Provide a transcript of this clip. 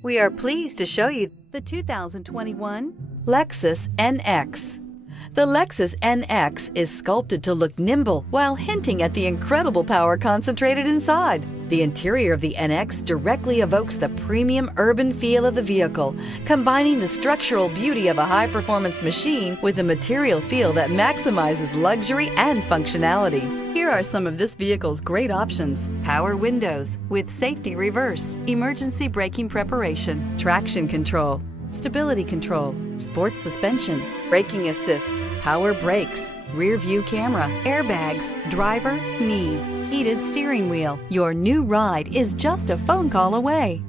We are pleased to show you the 2021 Lexus NX. The Lexus NX is sculpted to look nimble while hinting at the incredible power concentrated inside. The interior of the NX directly evokes the premium urban feel of the vehicle, combining the structural beauty of a high-performance machine with a material feel that maximizes luxury and functionality. Here are some of this vehicle's great options: power windows with safety reverse, emergency braking preparation, traction control, stability control, sports suspension, braking assist, power brakes, rear view camera, airbags, driver, knee, heated steering wheel. Your new ride is just a phone call away.